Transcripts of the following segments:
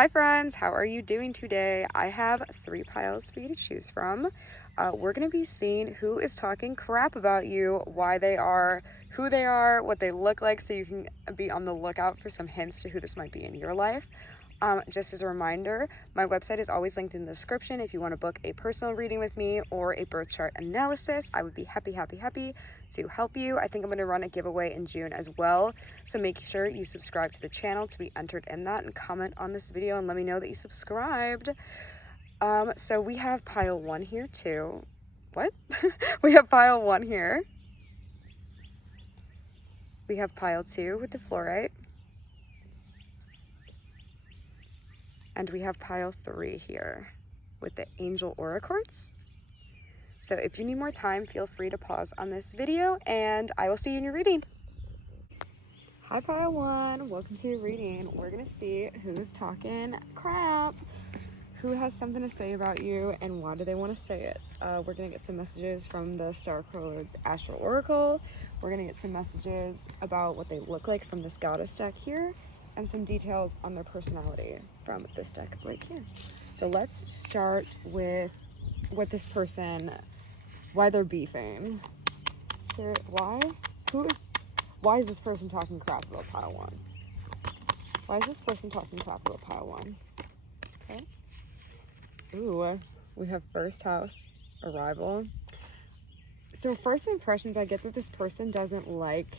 Hi friends, how are you doing today? I have 3 piles for you to choose from. We're going to be seeing who is talking crap about you, why they are, who they are, what they look like, so you can be on the lookout for some hints to who this might be in your life. Just as a reminder, my website is always linked in the description. If you want to book a personal reading with me or a birth chart analysis, I would be happy to help you. I think I'm going to run a giveaway in June as well, so make sure you subscribe to the channel to be entered in that, and comment on this video and let me know that you subscribed. So we have pile 1 here too. What? We have pile 1 here. We have pile 2 with the fluorite. And we have pile 3 here with the angel aura quartz. So if you need more time, feel free to pause on this video and I will see you in your reading. Hi pile 1, welcome to your reading. We're gonna see who's talking crap, who has something to say about you and why do they want to say it. We're gonna get some messages from the Starcodes Astro Oracle. We're gonna get some messages about what they look like from this goddess deck here, and some details on their personality from this deck right here. So let's start with what this person, why they're beefing. So why is this person talking crap about pile 1? Why is this person talking crap about pile 1? Okay. Ooh, we have first house, arrival. So first impressions, I get that this person doesn't like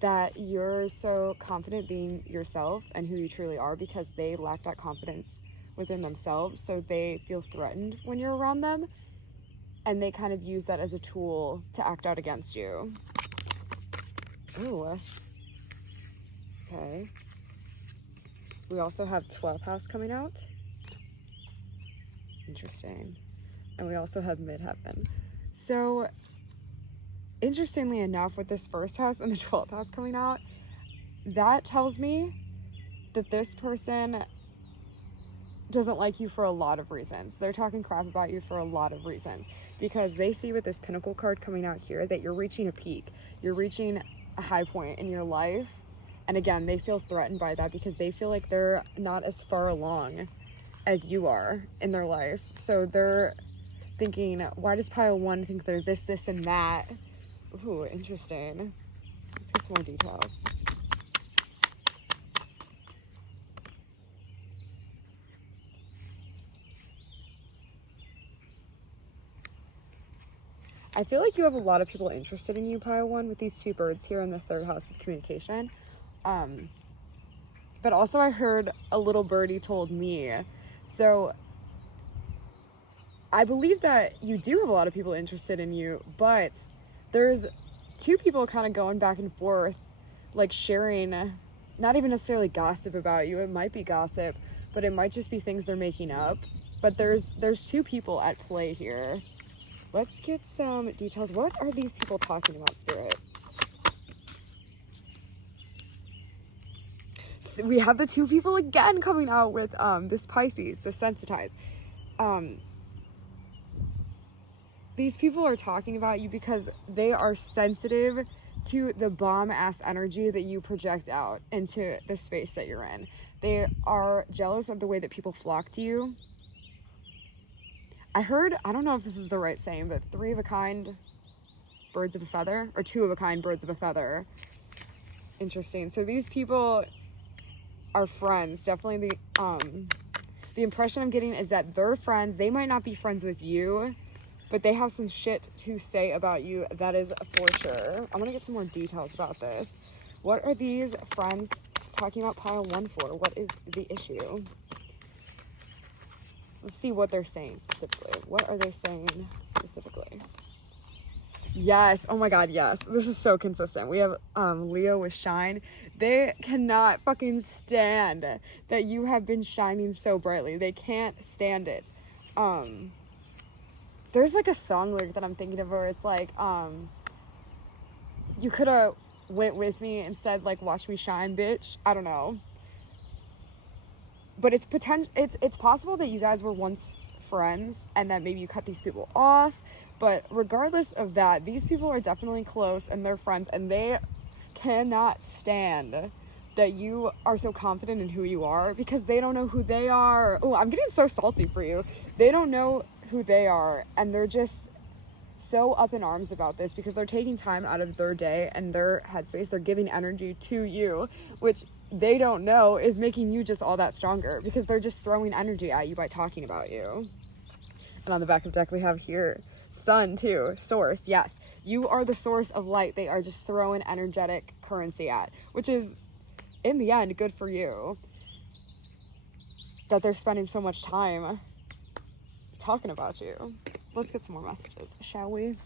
that you're so confident being yourself and who you truly are, because they lack that confidence within themselves, so they feel threatened when you're around them, and they kind of use that as a tool to act out against you. Ooh. Okay. We also have 12th house coming out. Interesting. And we also have midheaven. So interestingly enough, with this first house and the 12th house coming out, that tells me that this person doesn't like you for a lot of reasons. They're talking crap about you for a lot of reasons, because they see with this Pinnacle card coming out here that you're reaching a peak. You're reaching a high point in your life. And again, they feel threatened by that because they feel like they're not as far along as you are in their life. So they're thinking, why does pile 1 think they're this, and that? Ooh, interesting. Let's get some more details. I feel like you have a lot of people interested in you, pile 1, with these 2 birds here in the 3rd house of communication. But also I heard a little birdie told me. So I believe that you do have a lot of people interested in you, but there's 2 people kind of going back and forth, like sharing, not even necessarily gossip about you. It might be gossip, but it might just be things they're making up. But there's 2 people at play here. Let's get some details. What are these people talking about, Spirit? So we have the 2 people again coming out with this Pisces, the sensitized. These people are talking about you because they are sensitive to the bomb-ass energy that you project out into the space that you're in. They are jealous of the way that people flock to you. I heard, I don't know if this is the right saying, but 3 of a kind birds of a feather, or 2 of a kind birds of a feather. Interesting. So these people are friends. Definitely the impression I'm getting is that they're friends. They might not be friends with you, but they have some shit to say about you, that is for sure. I'm gonna get some more details about this. What are these friends talking about pile 1 for? What is the issue? Let's see what they're saying specifically. What are they saying specifically? Yes, oh my god, yes. This is so consistent. We have Leo with shine. They cannot fucking stand that you have been shining so brightly. They can't stand it. There's like a song lyric that I'm thinking of where it's like, you could have went with me instead, like, watch me shine, bitch. I don't know. But it's possible that you guys were once friends and that maybe you cut these people off. But regardless of that, these people are definitely close and they're friends, and they cannot stand that you are so confident in who you are because they don't know who they are. Oh, I'm getting so salty for you. They don't know who they are, and they're just so up in arms about this because they're taking time out of their day and their headspace. They're giving energy to you, which they don't know is making you just all that stronger because they're just throwing energy at you by talking about you. And on the back of the deck we have here sun too, source. Yes, you are the source of light. They are just throwing energetic currency at, which is in the end good for you, that they're spending so much time talking about you. Let's get some more messages, shall we?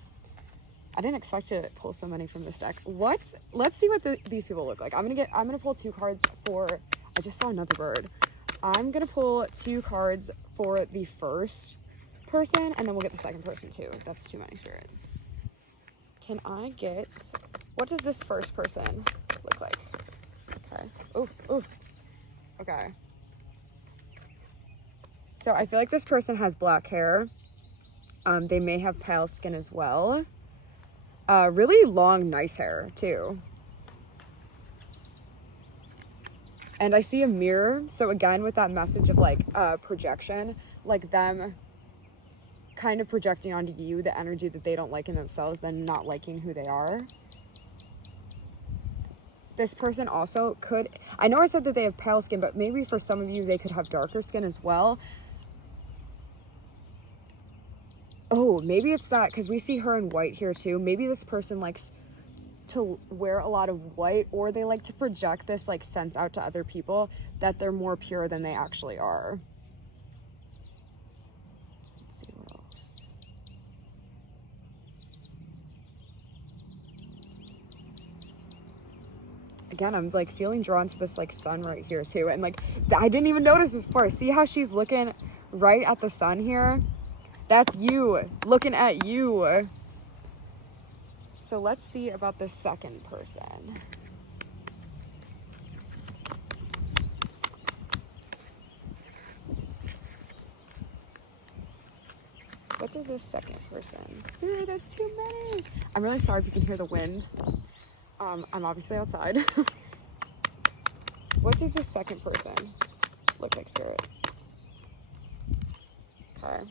I didn't expect to pull so many from this deck. Let's see what these people look like. I'm gonna pull 2 cards for, I just saw another bird. I'm gonna pull 2 cards for the first person, and then we'll get the second person too. That's too many, Spirit. Can I get, what does this first person look like? Okay. Ooh. Okay. So I feel like this person has black hair. They may have pale skin as well. Really long, nice hair too. And I see a mirror. So again, with that message of like projection, like them kind of projecting onto you the energy that they don't like in themselves, then not liking who they are. This person also could, I know I said that they have pale skin, but maybe for some of you, they could have darker skin as well. Oh, maybe it's that, because we see her in white here too. Maybe this person likes to wear a lot of white, or they like to project this like sense out to other people that they're more pure than they actually are. Let's see what else. Again, I'm like feeling drawn to this like sun right here too. And like, I didn't even notice this before. See how she's looking right at the sun here? That's you, looking at you. So let's see about the second person. What does this second person? Spirit, that's too many. I'm really sorry if you can hear the wind. I'm obviously outside. What does this second person look like, Spirit? Okay.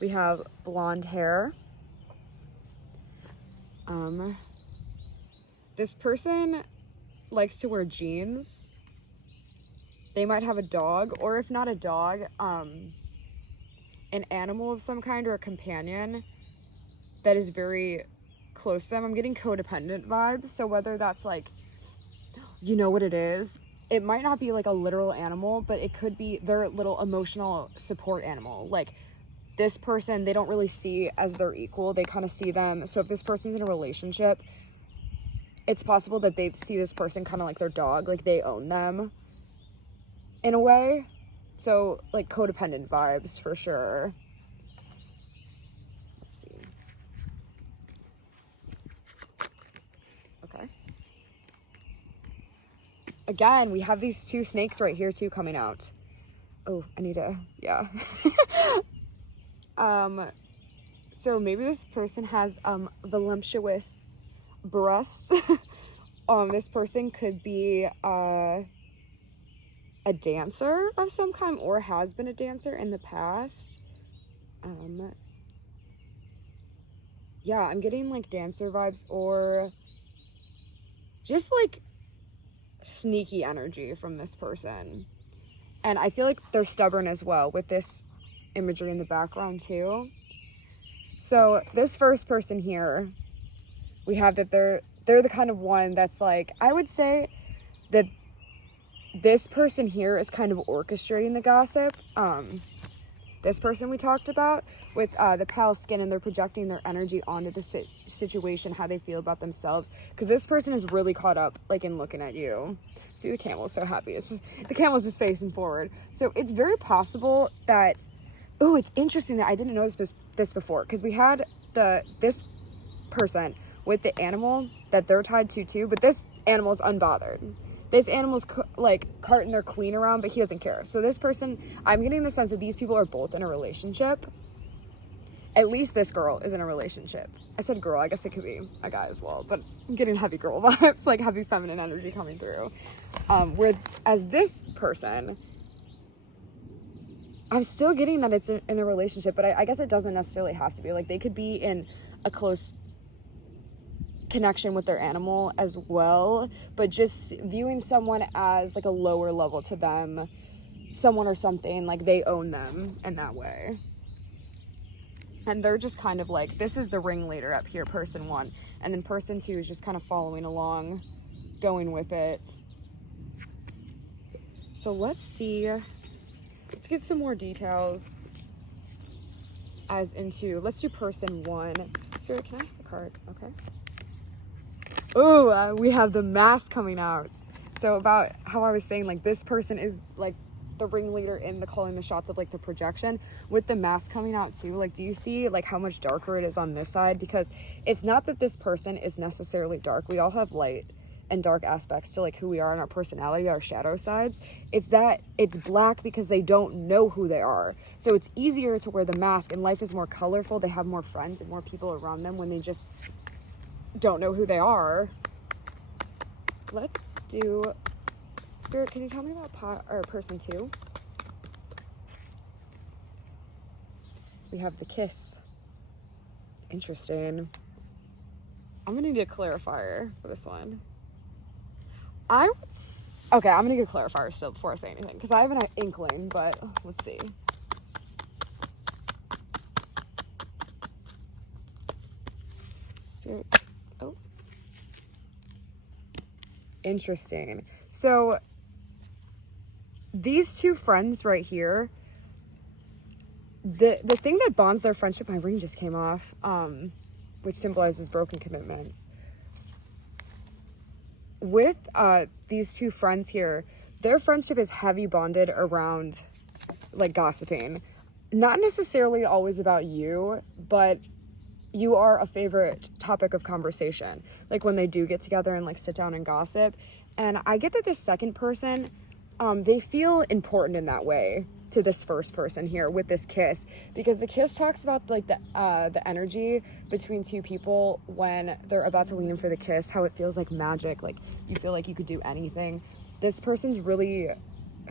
We have blonde hair. This person likes to wear jeans. They might have a dog, or if not a dog, an animal of some kind or a companion that is very close to them. I'm getting codependent vibes. So whether that's like, you know what it is? It might not be like a literal animal, but it could be their little emotional support animal. Like, this person, they don't really see as their equal. They kind of see them. So if this person's in a relationship, it's possible that they see this person kind of like their dog, like they own them in a way. So like codependent vibes for sure. Let's see. Okay. Again, we have these 2 snakes right here too coming out. Oh, I need to, yeah. So maybe this person has voluptuous breasts. This person could be a dancer of some kind, or has been a dancer in the past. Yeah, I'm getting like dancer vibes, or just like sneaky energy from this person. And I feel like they're stubborn as well with this imagery in the background too. So this first person here, we have that they're the kind of one that's like, I would say that this person here is kind of orchestrating the gossip. This person we talked about with the pale skin, and they're projecting their energy onto the situation, how they feel about themselves, because this person is really caught up like in looking at you. See, the camel's so happy. It's just, the camel's just facing forward. So it's very possible that, oh, it's interesting that I didn't notice this before, because we had this person with the animal that they're tied to too, but this animal's unbothered. This animal's like carting their queen around, but he doesn't care. So this person, I'm getting the sense that these people are both in a relationship. At least this girl is in a relationship. I said girl, I guess it could be a guy as well, but I'm getting heavy girl vibes, like heavy feminine energy coming through. As this person, I'm still getting that it's in a relationship, but I guess it doesn't necessarily have to be. Like, they could be in a close connection with their animal as well, but just viewing someone as like a lower level to them, someone or something, like they own them in that way. And they're just kind of like, this is the ringleader up here, person one, and then person two is just kind of following along, going with it. So let's see, let's get some more details as into, let's do person one. Spirit, can I have a card? Okay. Oh, we have the mask coming out. So about how I was saying, like, this person is like the ringleader in the calling the shots of like the projection, with the mask coming out too. Like, do you see like how much darker it is on this side? Because it's not that this person is necessarily dark. We all have light and dark aspects to like who we are in our personality, our shadow sides. It's that it's black because they don't know who they are. So it's easier to wear the mask, and life is more colorful. They have more friends and more people around them when they just don't know who they are. Let's do Spirit. Can you tell me about person two? We have the kiss. Interesting. I'm gonna need a clarifier for this one. Okay, I'm gonna get a clarifier still before I say anything, because I have an inkling, but let's see. Spirit. Oh. Interesting. So these two friends right here, the thing that bonds their friendship, my ring just came off, which symbolizes broken commitments. With these two friends here, their friendship is heavy bonded around like gossiping. Not necessarily always about you, but you are a favorite topic of conversation. Like when they do get together and like sit down and gossip. And I get that this second person, they feel important in that way to this first person here with this kiss, because the kiss talks about like the energy between two people when they're about to lean in for the kiss, how it feels like magic, like you feel like you could do anything. This person's really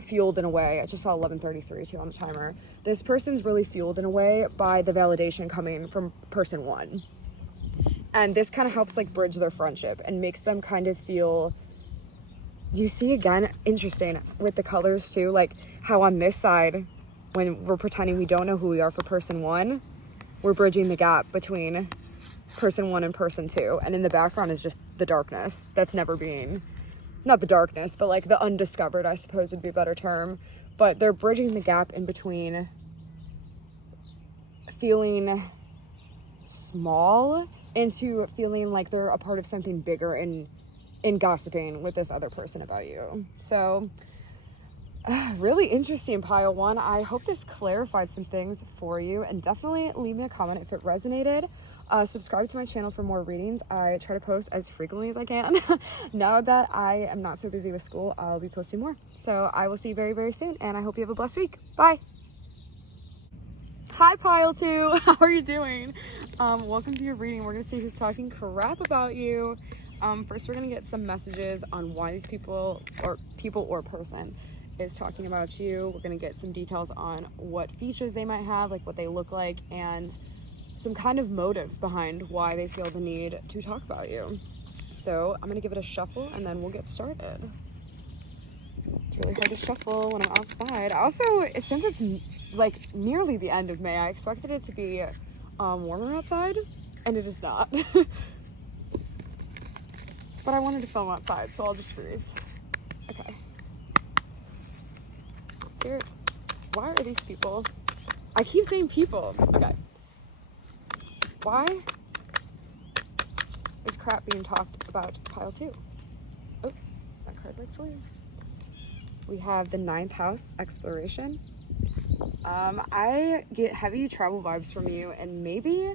fueled in a way. I just saw 11:33 too on the timer. This person's really fueled in a way by the validation coming from person one, and this kind of helps like bridge their friendship and makes them kind of feel. Do you see again? Interesting with the colors too, like how on this side, when we're pretending we don't know who we are for person one, we're bridging the gap between person one and person two, and in the background is just the darkness that's never being, not the darkness, but like the undiscovered, I suppose would be a better term. But they're bridging the gap in between feeling small into feeling like they're a part of something bigger in gossiping with this other person about you. So really interesting, pile one. I hope this clarified some things for you, and definitely leave me a comment if it resonated. Subscribe to my channel for more readings. I try to post as frequently as I can. Now that I am not so busy with school, I'll be posting more. So I will see you very, very soon, and I hope you have a blessed week. Bye. Hi, pile two. How are you doing? Welcome to your reading. We're gonna see who's talking crap about you. First, we're gonna get some messages on why these people or person is talking about you. We're gonna get some details on what features they might have, like what they look like, and some kind of motives behind why they feel the need to talk about you. So I'm gonna give it a shuffle and then we'll get started. It's really hard to shuffle when I'm outside. Also, since it's like nearly the end of May, I expected it to be warmer outside, and it is not. But I wanted to film outside, so I'll just freeze. Okay. Spirit, why are these people? I keep saying people. Okay. Why is crap being talked about pile two? Oh, that card like blue. We have the 9th house, exploration. I get heavy travel vibes from you, and maybe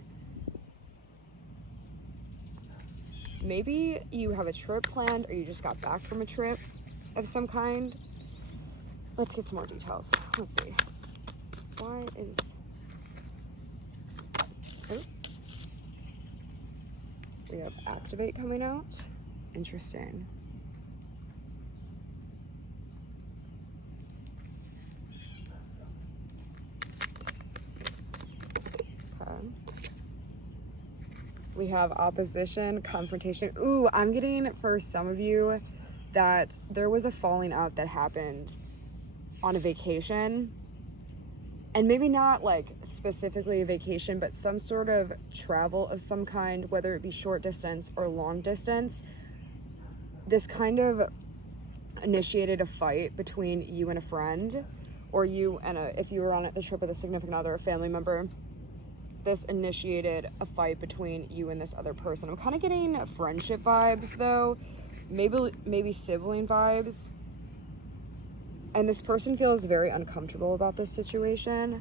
you have a trip planned, or you just got back from a trip of some kind. Let's get some more details. Let's see. Why is... Oh. We have activate coming out. Interesting. Okay. We have opposition, confrontation. Ooh, I'm getting for some of you that there was a falling out that happened on a vacation. And maybe not like specifically a vacation, but some sort of travel of some kind, whether it be short distance or long distance. This kind of initiated a fight between you and a friend, or you and if you were on the trip with a significant other, a family member. This initiated a fight between you and this other person. I'm kind of getting friendship vibes though, maybe sibling vibes. And this person feels very uncomfortable about this situation.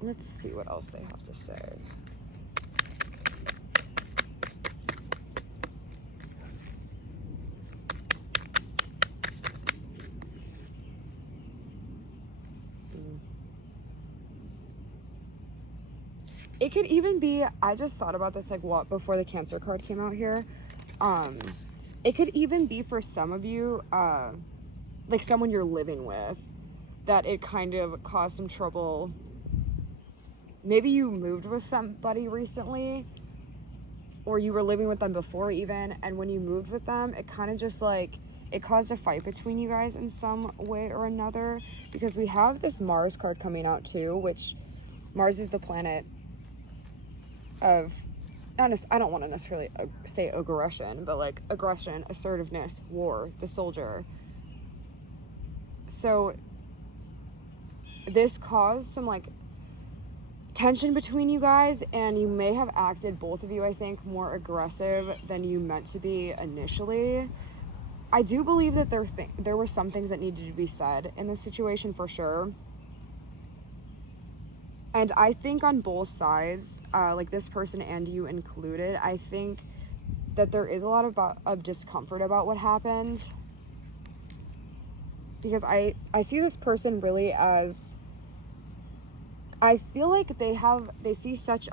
Let's see what else they have to say. It could even be, I just thought about this like before the Cancer card came out here. It could even be for some of you, like someone you're living with, that it kind of caused some trouble. Maybe you moved with somebody recently, or you were living with them before even, and when you moved with them, it kind of just like, it caused a fight between you guys in some way or another, because we have this Mars card coming out too, which Mars is the planet of, I don't want to necessarily say aggression, but like aggression, assertiveness, war, the soldier. So this caused some like tension between you guys, and you may have acted, both of you, I think, more aggressive than you meant to be initially. I do believe that there were some things that needed to be said in this situation for sure. And I think on both sides, like this person and you included, I think that there is a lot of discomfort about what happened. Because I see this person really as, I feel like they see such,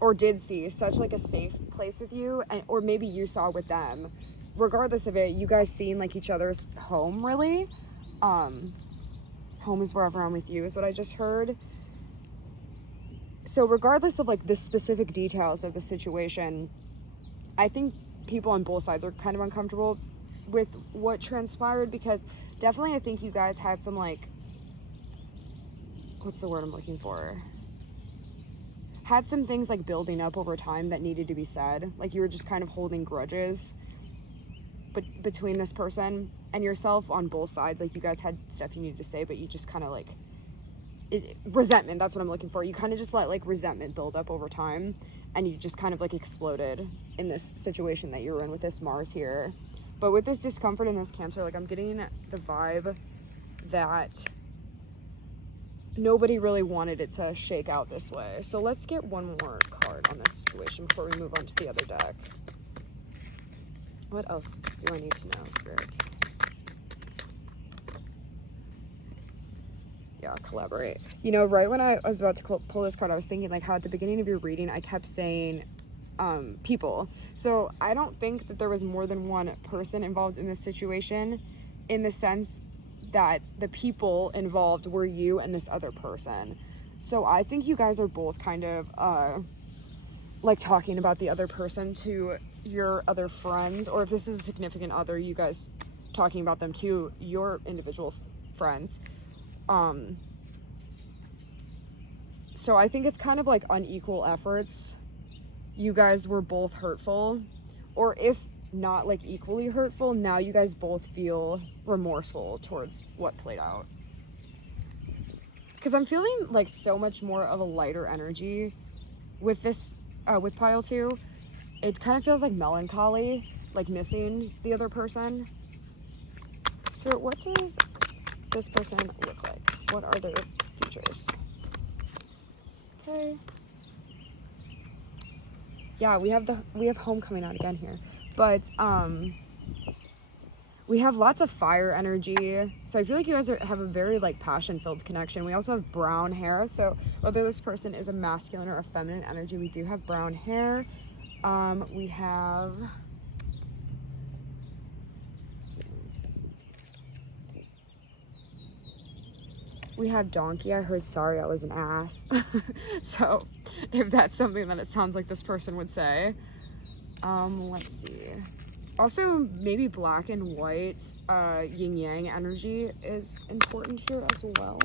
or did see such like a safe place with you, or maybe you saw with them. Regardless of it, you guys seem like each other's home, really. Home is wherever I'm with you, is what I just heard. So regardless of like the specific details of the situation, I think people on both sides are kind of uncomfortable with what transpired, because definitely I think you guys had some like, what's the word I'm looking for? Had some things like building up over time that needed to be said. Like you were just kind of holding grudges, but between this person and yourself on both sides, like you guys had stuff you needed to say, but you just kind of like, resentment, that's what I'm looking for. You kind of just let like resentment build up over time, and you just kind of like exploded in this situation that you're in with this Mars here. But with this discomfort in this Cancer, like I'm getting the vibe that nobody really wanted it to shake out this way. So let's get one more card on this situation before we move on to the other deck. What else do I need to know, spirits? Yeah, collaborate. You know, right when I was about to pull this card, I was thinking like how at the beginning of your reading, I kept saying people. So I don't think that there was more than one person involved in this situation, in the sense that the people involved were you and this other person. So I think you guys are both kind of like talking about the other person to your other friends, or if this is a significant other, you guys talking about them to your individual friends. So I think it's kind of like unequal efforts. You guys were both hurtful, or if not like equally hurtful, now you guys both feel remorseful towards what played out. Because I'm feeling like so much more of a lighter energy with this, with pile 2. It kind of feels like melancholy, like missing the other person. So what does this person look like? What are their features? Okay. Yeah, we have home coming out again here. But We have lots of fire energy. So I feel like you guys have a very like passion-filled connection. We also have brown hair. So whether this person is a masculine or a feminine energy, we do have brown hair. We have, let's see. We have donkey. I heard sorry I was an ass. So if that's something that it sounds like this person would say. Let's see. Also, maybe black and white yin yang energy is important here as well.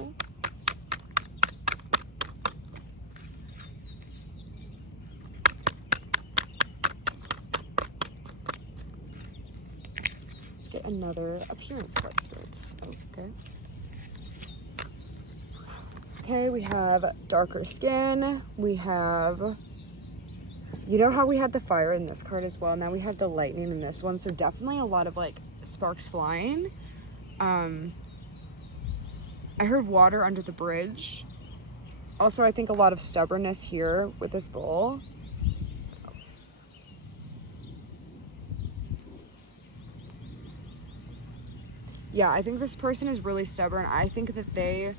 Let's get another appearance card, spirits. Okay. Okay, we have darker skin. We have, you know how we had the fire in this card as well. Now we have the lightning in this one. So definitely a lot of like sparks flying. I heard water under the bridge. Also, I think a lot of stubbornness here with this bull. Oops. Yeah, I think this person is really stubborn. I think that they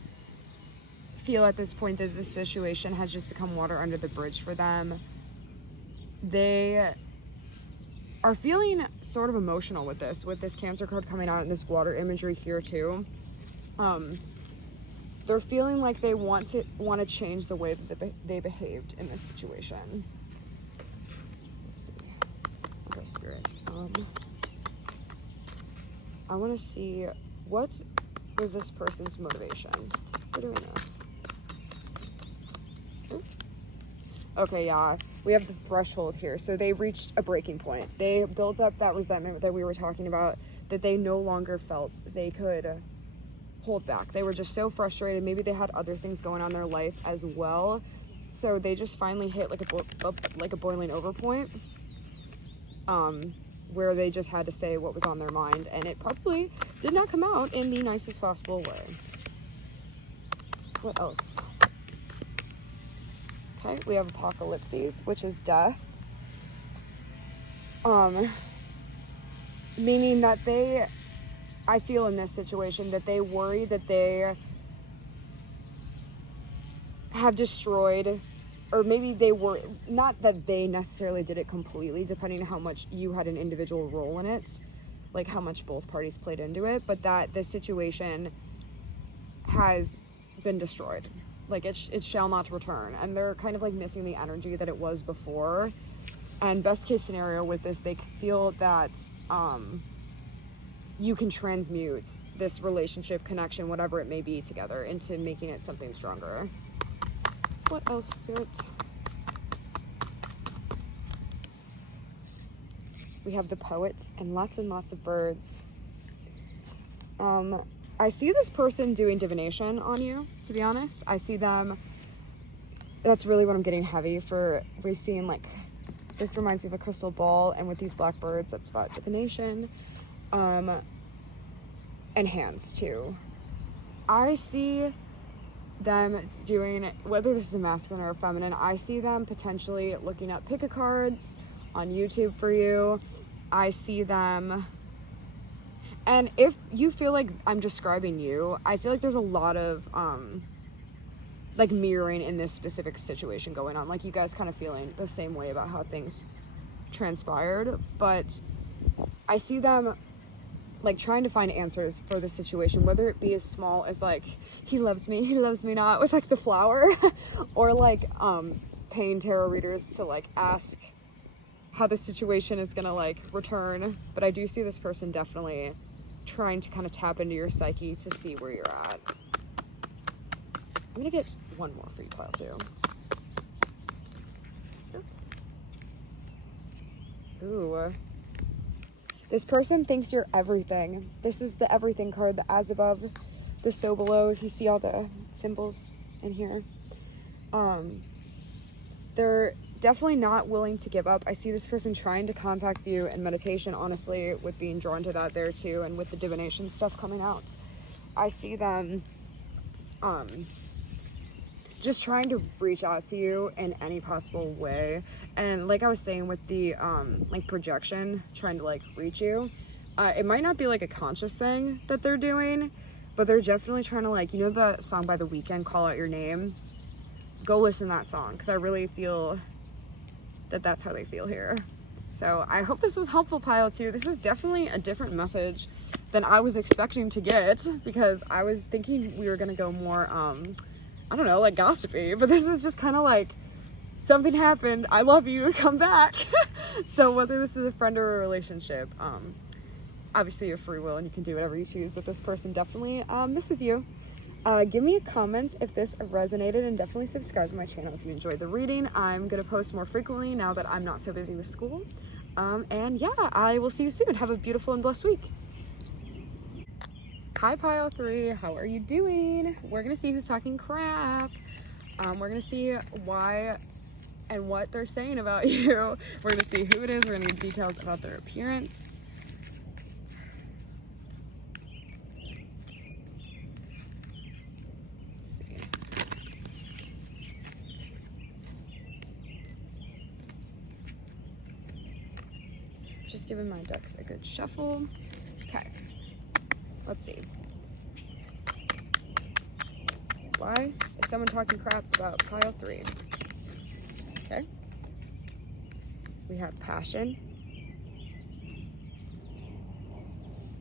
feel at this point that this situation has just become water under the bridge for them. They are feeling sort of emotional with this Cancer card coming out and this water imagery here too. They're feeling like they want to change the way that they behaved in this situation. Let's see. Okay, spirit. I want to see what was this person's motivation for doing this. Okay, yeah, we have the threshold here. So they reached a breaking point. They built up that resentment that we were talking about, that they no longer felt they could hold back. They were just so frustrated. Maybe they had other things going on in their life as well. So they just finally hit like a boiling over point, where they just had to say what was on their mind, and it probably did not come out in the nicest possible way. What else? Okay, we have apocalypses, which is death. Meaning that I feel in this situation that they worry that they have destroyed, or maybe they were, not that they necessarily did it completely, depending on how much you had an individual role in it, like how much both parties played into it, but that this situation has been destroyed. Like it shall not return, and they're kind of like missing the energy that it was before. And best case scenario with this, they feel that you can transmute this relationship, connection, whatever it may be, together into making it something stronger. What else, spirit? We have the poet and lots of birds. I see this person doing divination on you, to be honest. I see them, that's really what I'm getting heavy for. We're seeing like, this reminds me of a crystal ball, and with these black birds, that's about divination. And hands too. I see them doing, whether this is a masculine or a feminine, I see them potentially looking up pick a cards on YouTube for you. I see them, and if you feel like I'm describing you, I feel like there's a lot of like mirroring in this specific situation going on, like you guys kind of feeling the same way about how things transpired. But I see them like trying to find answers for the situation, whether it be as small as like, he loves me not, with like the flower, or like paying tarot readers to like ask how the situation is gonna like return. But I do see this person definitely trying to kind of tap into your psyche to see where you're at. I'm gonna get one more for you, pile too. Oops. Ooh. This person thinks you're everything. This is the everything card, the as above, the so below. If you see all the symbols in here. They're definitely not willing to give up. I see this person trying to contact you in meditation, honestly, with being drawn to that there too, and with the divination stuff coming out. I see them just trying to reach out to you in any possible way. And like I was saying with the like projection, trying to like reach you, It might not be like a conscious thing that they're doing, but they're definitely trying to, like, you know the song by The Weeknd, Call Out Your Name? Go listen to that song, because I really feel that that's how they feel here. So I hope this was helpful, pile 2. This is definitely a different message than I was expecting to get, because I was thinking we were going to go more, I don't know, like gossipy, but this is just kind of like, something happened, I love you, come back. So whether this is a friend or a relationship, obviously you have free will and you can do whatever you choose, but this person definitely misses you. Give me a comment if this resonated, and definitely subscribe to my channel if you enjoyed the reading. I'm going to post more frequently now that I'm not so busy with school. And yeah, I will see you soon. Have a beautiful and blessed week. Hi, pile 3. How are you doing? We're going to see who's talking crap. We're going to see why and what they're saying about you. We're going to see who it is. We're going to get details about their appearance. Just giving my decks a good shuffle. Okay, let's see. Why is someone talking crap about pile 3? Okay. We have passion.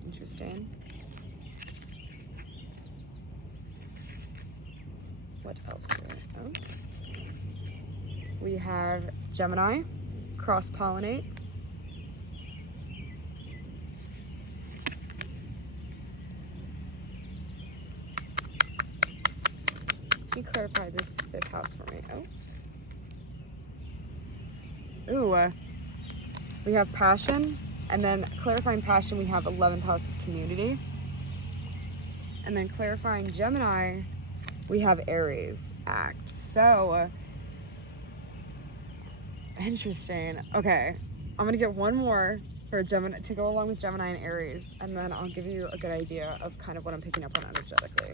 Interesting. What else do I know? We have Gemini, cross-pollinate. Can you clarify this 5th house for me? Ooh, we have passion, and then clarifying passion, we have 11th house of community. And then clarifying Gemini, we have Aries, act. So, interesting. Okay, I'm gonna get one more for Gemini to go along with Gemini and Aries, and then I'll give you a good idea of kind of what I'm picking up on energetically.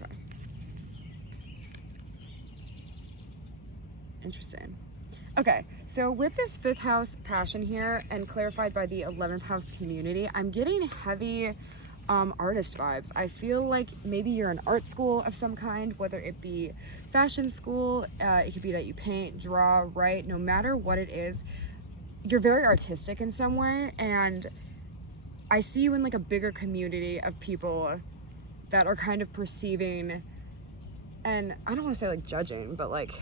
Okay. Interesting. Okay, so with this 5th house passion here and clarified by the 11th house community, I'm getting heavy artist vibes. I feel like maybe you're in art school of some kind, whether it be fashion school, it could be that you paint, draw, write, no matter what it is, you're very artistic in some way, and I see you in like a bigger community of people that are kind of perceiving, and I don't want to say like judging, but like,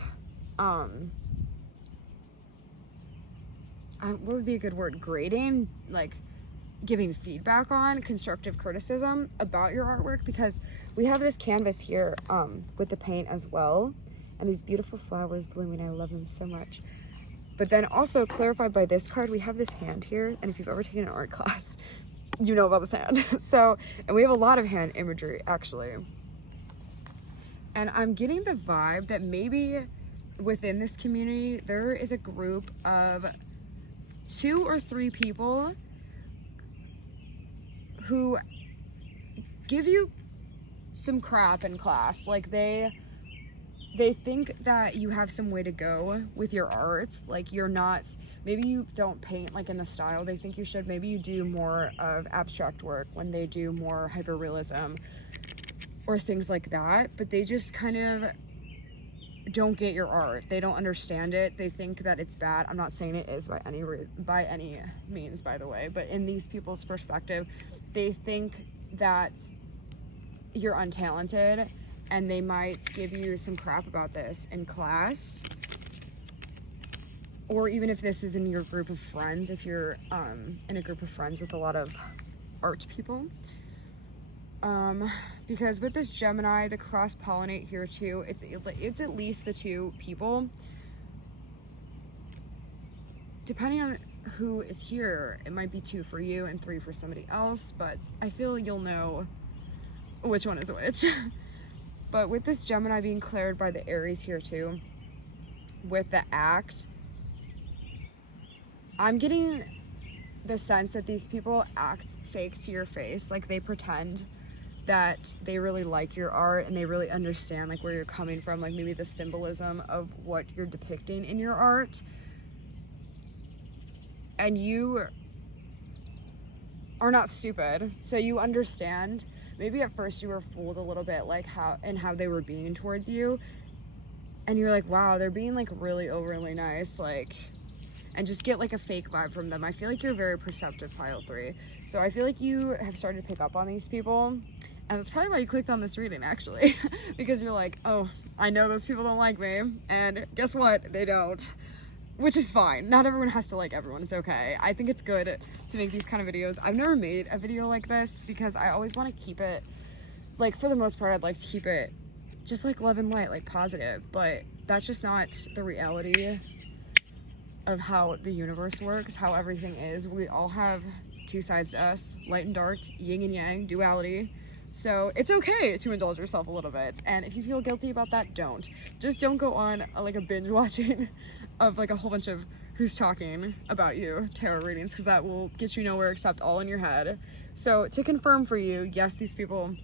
what would be a good word? Grading, like giving feedback on, constructive criticism about your artwork, because we have this canvas here with the paint as well, and these beautiful flowers blooming. I love them so much. But then also clarified by this card, we have this hand here, and if you've ever taken an art class, you know about this hand. So, and we have a lot of hand imagery actually. And I'm getting the vibe that maybe within this community, there is a group of 2 or 3 people who give you some crap in class. Like they think that you have some way to go with your art. Like you're not, maybe you don't paint like in the style they think you should. Maybe you do more of abstract work when they do more hyperrealism or things like that. But they just kind of don't get your art. They don't understand it. They think that it's bad. I'm not saying it is by any means, by the way, but in these people's perspective, they think that you're untalented, and they might give you some crap about this in class, or even if this is in your group of friends, if you're in a group of friends with a lot of art people. Because with this Gemini, the cross-pollinate here too, it's at least the 2 people. Depending on who is here, it might be 2 for you and 3 for somebody else, but I feel you'll know which one is which. But with this Gemini being cleared by the Aries here too, with the act, I'm getting the sense that these people act fake to your face, like they pretend that they really like your art and they really understand like where you're coming from, like maybe the symbolism of what you're depicting in your art, and you are not stupid. So you understand. Maybe at first you were fooled a little bit, like how they were being towards you. And you're like, wow, they're being like really overly nice, like, and just get like a fake vibe from them. I feel like you're very perceptive, pile 3. So I feel like you have started to pick up on these people. And that's probably why you clicked on this reading, actually. Because you're like, oh, I know those people don't like me. And guess what? They don't. Which is fine. Not everyone has to like everyone. It's okay. I think it's good to make these kind of videos. I've never made a video like this because I always want to keep it, like, for the most part, I'd like to keep it just like love and light, like positive. But that's just not the reality of how the universe works, how everything is. We all have two sides to us, light and dark, yin and yang, duality. So it's okay to indulge yourself a little bit. And if you feel guilty about that, don't. Just don't go on like a binge watching of like a whole bunch of who's talking about you tarot readings, because that will get you nowhere except all in your head. So to confirm for you, yes, these people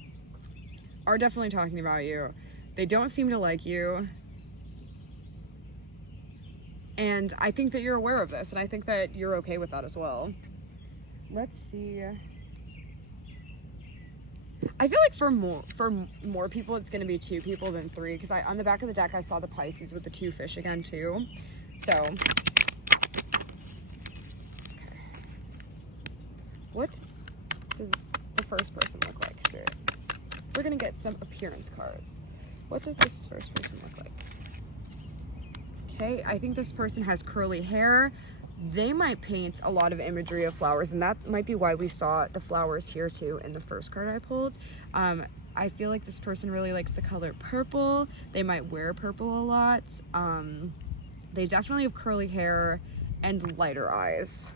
are definitely talking about you. They don't seem to like you. And I think that you're aware of this, and I think that you're okay with that as well. Let's see. I feel like for more people, it's going to be 2 people than 3, because on the back of the deck, I saw the Pisces with the 2 fish again, too. So, okay. What does the first person look like, Spirit? We're going to get some appearance cards. What does this first person look like? Okay, I think this person has curly hair. They might paint a lot of imagery of flowers, and that might be why we saw the flowers here too in the first card I pulled. I feel like this person really likes the color purple. They might wear purple a lot. They definitely have curly hair and lighter eyes.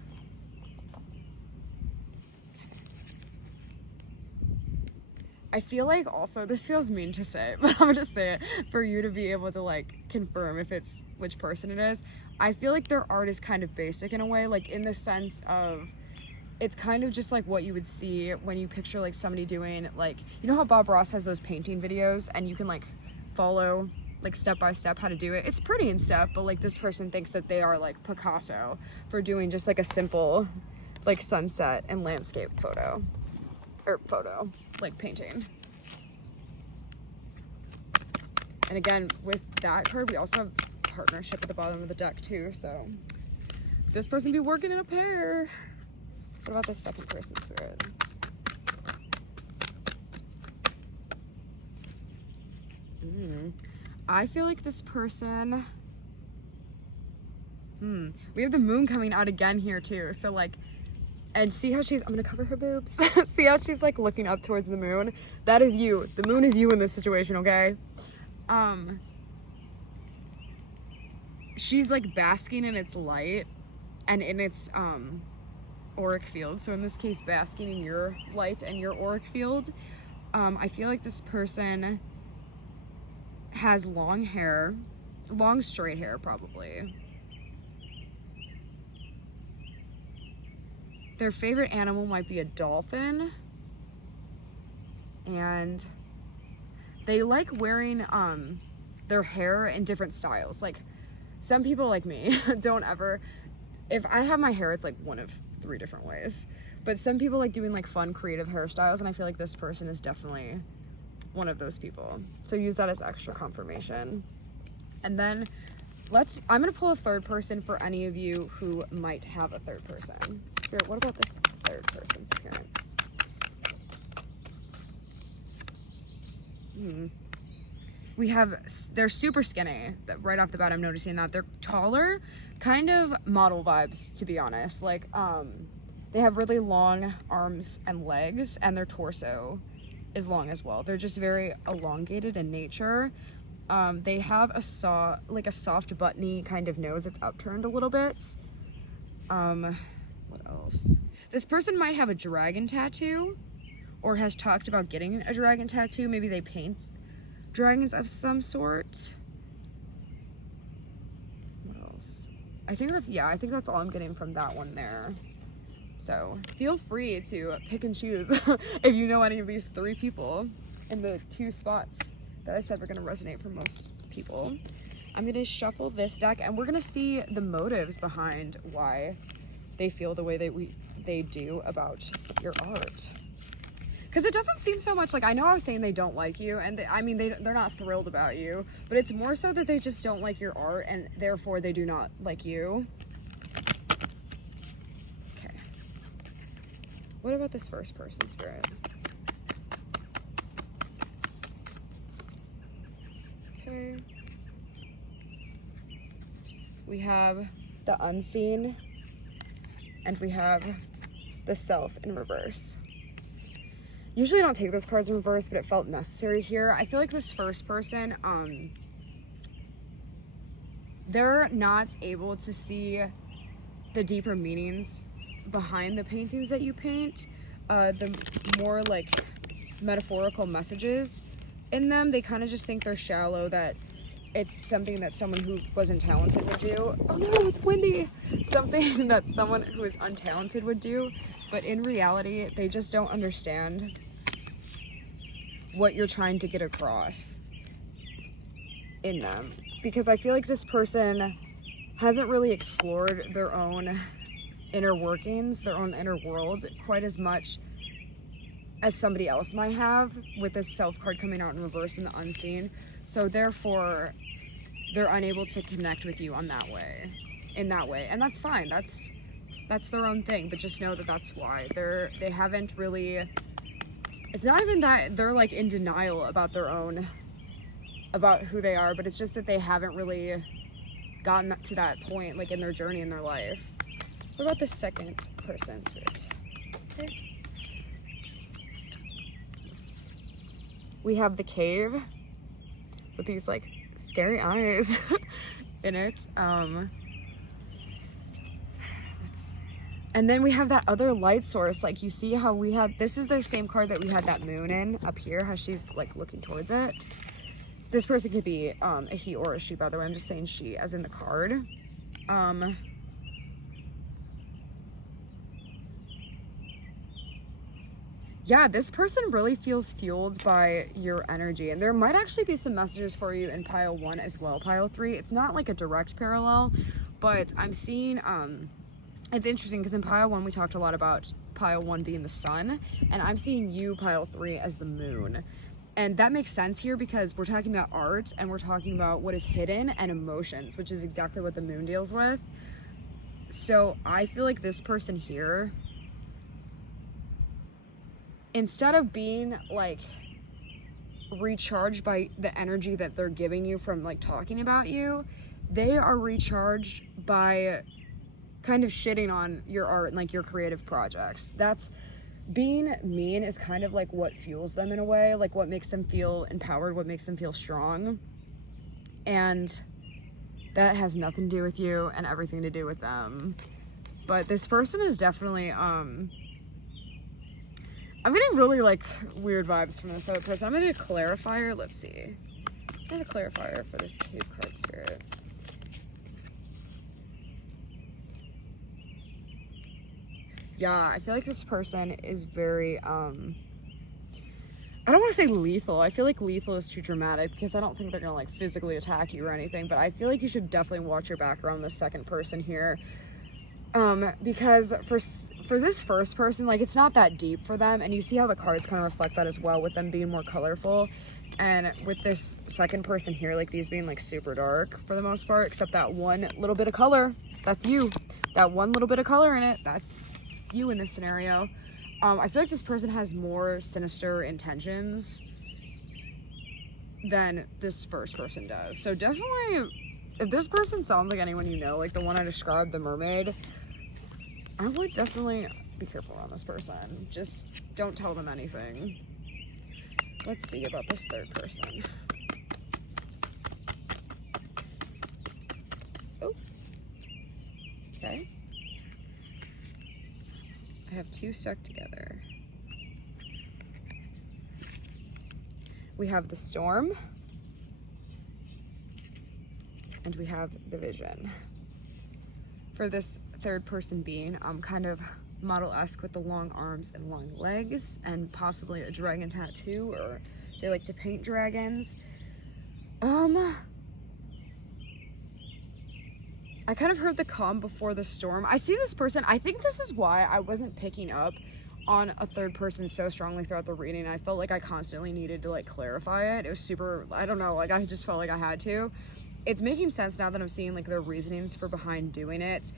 I feel like also, this feels mean to say, but I'm gonna say it for you to be able to like confirm if it's which person it is. I feel like their art is kind of basic in a way, like in the sense of it's kind of just like what you would see when you picture like somebody doing, like, you know how Bob Ross has those painting videos and you can like follow like step by step how to do it. It's pretty and stuff, but like this person thinks that they are like Picasso for doing just like a simple like sunset and landscape photo like painting. And again, with that card, we also have partnership at the bottom of the deck too, so this person be working in a pair. What about the second person, Spirit? I feel like this person, we have the moon coming out again here too, so like, and see how she's, I'm gonna cover her boobs. See how she's like looking up towards the moon? That is you. The moon is you in this situation, okay? She's like basking in its light and in its auric field. So in this case, basking in your light and your auric field. I feel like this person has long hair, long straight hair probably. Their favorite animal might be a dolphin. And they like wearing their hair in different styles. Like some people like me don't ever, if I have my hair, it's like one of 3 different ways. But some people like doing like fun creative hairstyles, and I feel like this person is definitely one of those people. So use that as extra confirmation. And then I'm gonna pull a third person for any of you who might have a third person. Spirit, what about this third person's appearance? We have, they're super skinny. Right off the bat, I'm noticing that. They're taller, kind of model vibes, to be honest. Like, they have really long arms and legs, and their torso is long as well. They're just very elongated in nature. They have a soft buttony kind of nose that's upturned a little bit. What else? This person might have a dragon tattoo, or has talked about getting a dragon tattoo. Maybe they paint dragons of some sort. What else? I think that's all I'm getting from that one there. So feel free to pick and choose if you know any of these 3 people in the 2 spots that I said were going to resonate for most people. I'm going to shuffle this deck, and we're going to see the motives behind why they feel the way they do about your art. Because it doesn't seem so much like, I know I was saying they don't like you, and they're not thrilled about you, but it's more so that they just don't like your art, and therefore they do not like you. Okay. What about this first person, Spirit? Okay. We have the unseen, and we have the self in reverse. Usually I don't take those cards in reverse, but it felt necessary here. I feel like this first person, they're not able to see the deeper meanings behind the paintings that you paint, the more like metaphorical messages in them. They kind of just think they're shallow, that it's something that someone who wasn't talented would do. Oh no, it's windy! Something that someone who is untalented would do, but in reality, they just don't understand what you're trying to get across in them. Because I feel like this person hasn't really explored their own inner workings, their own inner world quite as much as somebody else might have, with this self card coming out in reverse in the unseen. So therefore, they're unable to connect with you in that way. And that's fine. That's their own thing, but just know that that's why. They haven't really, it's not even that they're like in denial about about who they are, but it's just that they haven't really gotten to that point, like in their journey in their life. What about the second person, Spirit? Okay. We have the cave with these like scary eyes in it. And then we have that other light source. Like, you see how we had, this is the same card that we had that moon in up here, how she's like looking towards it. This person could be a he or a she, by the way. I'm just saying she as in the card. Yeah, this person really feels fueled by your energy, and there might actually be some messages for you in pile 1 as well, pile 3. It's not like a direct parallel, but I'm seeing, it's interesting because in pile 1 we talked a lot about pile 1 being the sun, and I'm seeing you, pile 3, as the moon. And that makes sense here because we're talking about art and we're talking about what is hidden and emotions, which is exactly what the moon deals with. So I feel like this person here, instead of being like recharged by the energy that they're giving you from like talking about you, they are recharged by kind of shitting on your art and like your creative projects. That's being mean is kind of like what fuels them in a way, like what makes them feel empowered, what makes them feel strong. And that has nothing to do with you and everything to do with them. But this person is definitely, I'm getting really like weird vibes from this other person. I'm gonna get a clarifier. Let's see. I have a clarifier for this cave card, Spirit. Yeah, I feel like this person is very, I don't want to say lethal. I feel like lethal is too dramatic because I don't think they're gonna like physically attack you or anything, but I feel like you should definitely watch your back around the second person here. Because for this first person, like, it's not that deep for them, and you see how the cards kind of reflect that as well, with them being more colorful. And with this second person here, like, these being like super dark for the most part, except that one little bit of color, that's you. That one little bit of color in it, that's you in this scenario. I feel like this person has more sinister intentions than this first person does. So definitely, if this person sounds like anyone you know, like the one I described, the mermaid, I would definitely be careful around this person. Just don't tell them anything. Let's see about this third person. Oh. Okay. I have two stuck together. We have the storm. And we have the vision. For this third person being, kind of model-esque with the long arms and long legs, and possibly a dragon tattoo, or they like to paint dragons. I kind of heard the calm before the storm. I see this person. I think this is why I wasn't picking up on a third person so strongly throughout the reading. I felt like I constantly needed to like clarify it. It was super, I don't know, like I just felt like I had to. It's making sense now that I'm seeing like their reasonings for behind doing it.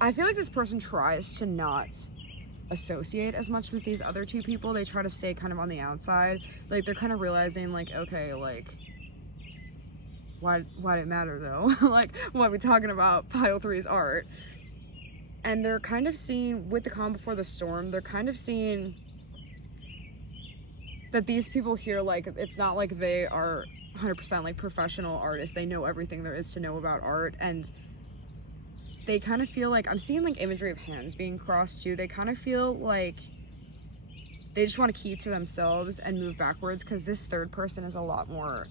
I feel like this person tries to not associate as much with these other two people. They try to stay kind of on the outside. Like they're kind of realizing like, okay, like why did it matter though? Like, what are we talking about? Pile 3's art. And they're kind of seeing, with the calm before the storm, they're kind of seeing that these people here, like, it's not like they are 100% like professional artists. They know everything there is to know about art, and they kind of feel like, I'm seeing like imagery of hands being crossed too. They kind of feel like they just want to keep to themselves and move backwards, because this third person is a lot more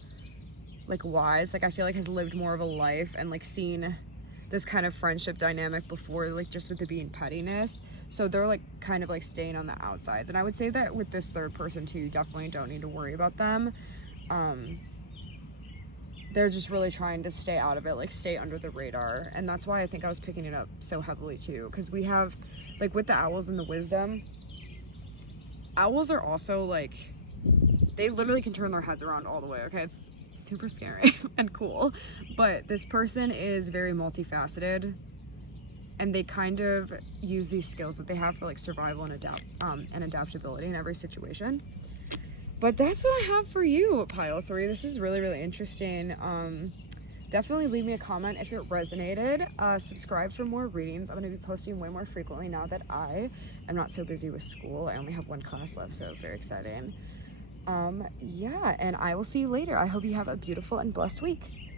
like wise. Like I feel like has lived more of a life and like seen this kind of friendship dynamic before, like just with the being pettiness. So they're like kind of like staying on the outsides. And I would say that with this third person too, you definitely don't need to worry about them. They're just really trying to stay out of it, like stay under the radar. And that's why I think I was picking it up so heavily too, because we have like with the owls and the wisdom, owls are also like, they literally can turn their heads around all the way. Okay, it's super scary and cool, but this person is very multifaceted, and they kind of use these skills that they have for like survival and adaptability in every situation. But that's what I have for you, pile 3. This is really, really interesting. Definitely leave me a comment if it resonated. Subscribe for more readings. I'm going to be posting way more frequently now that I am not so busy with school. I only have one class left, so very exciting. Yeah, and I will see you later. I hope you have a beautiful and blessed week.